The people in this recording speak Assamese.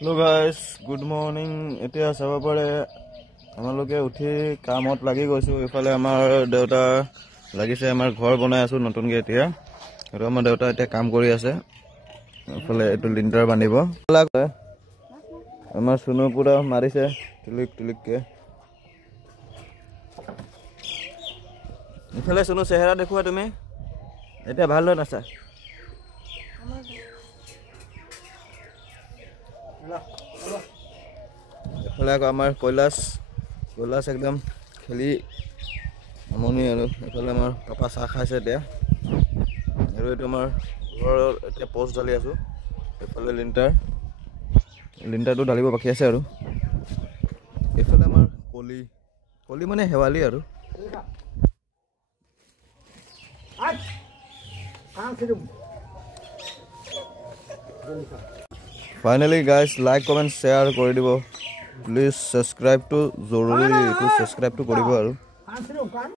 Hello guys, good morning. এতিয়া চাব পাৰে আমালোকে উঠি কামত লাগি গৈছো। এফালে আমাৰ দেউতা লাগিছে আমাৰ ঘৰ বনাই আছো নতুনকে এতিয়া। আৰু আমাৰ দেউতা এতিয়া কাম কৰি আছে। এফালে এটো লিন্টাৰ বান্ধিব। আমাৰ সুনো পুৰা মাৰিছে টিলিককে। এফালে সুনো চেহাৰা দেখুৱা তুমি। এতিয়া ভাল হৈ নাছা। এফালে আমাৰ কৈলাশ একদম খেলি আমনি আৰু এফালে আমাৰ পাপা চাহ খাইছে এতিয়া আৰু এইটো আমাৰ ঘৰৰ এতিয়া পোষ্ট ঢালি আছো এফালে লিন্টাৰটো ঢালিব বাকী আছে আৰু এফালে আমাৰ কলি মানে হেৱালি আৰু Finally guys, like, comment, share কৰি দিব। Please subscribe to জৰুৰী, এইটো subscribe to কৰিব আৰু